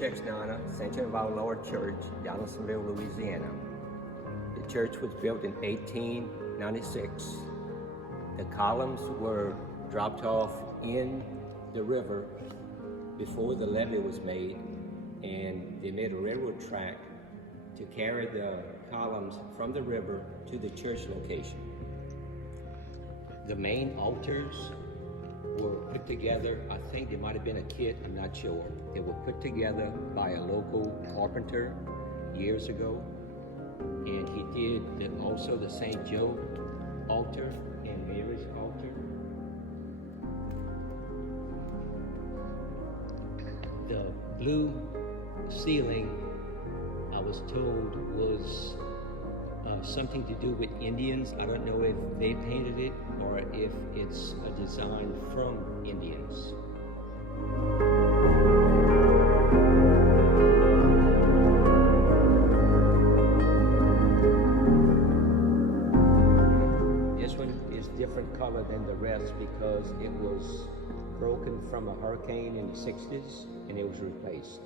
Nana, Ascension of Our Lord Church, Donaldsonville, Louisiana. The church was built in 1896. The columns were dropped off in the river before the levee was made, and they made a railroad track to carry the columns from the river to the church location. The main altars were put together, I think there might have been a kit, I'm not sure. They were put together by a local carpenter years ago, and he did also the St. Joe altar and Mary's altar. The blue ceiling, I was told, was something to do with Indians. I don't know if they painted it or if it's a design from Indians. This one is different color than the rest because it was broken from a hurricane in the 60s and it was replaced.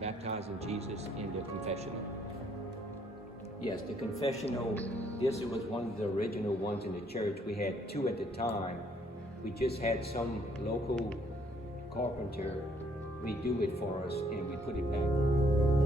Baptizing Jesus in the confessional. Yes, the confessional, this was one of the original ones in the church. We had two at the time. We just had some local carpenter redo it for us and we put it back.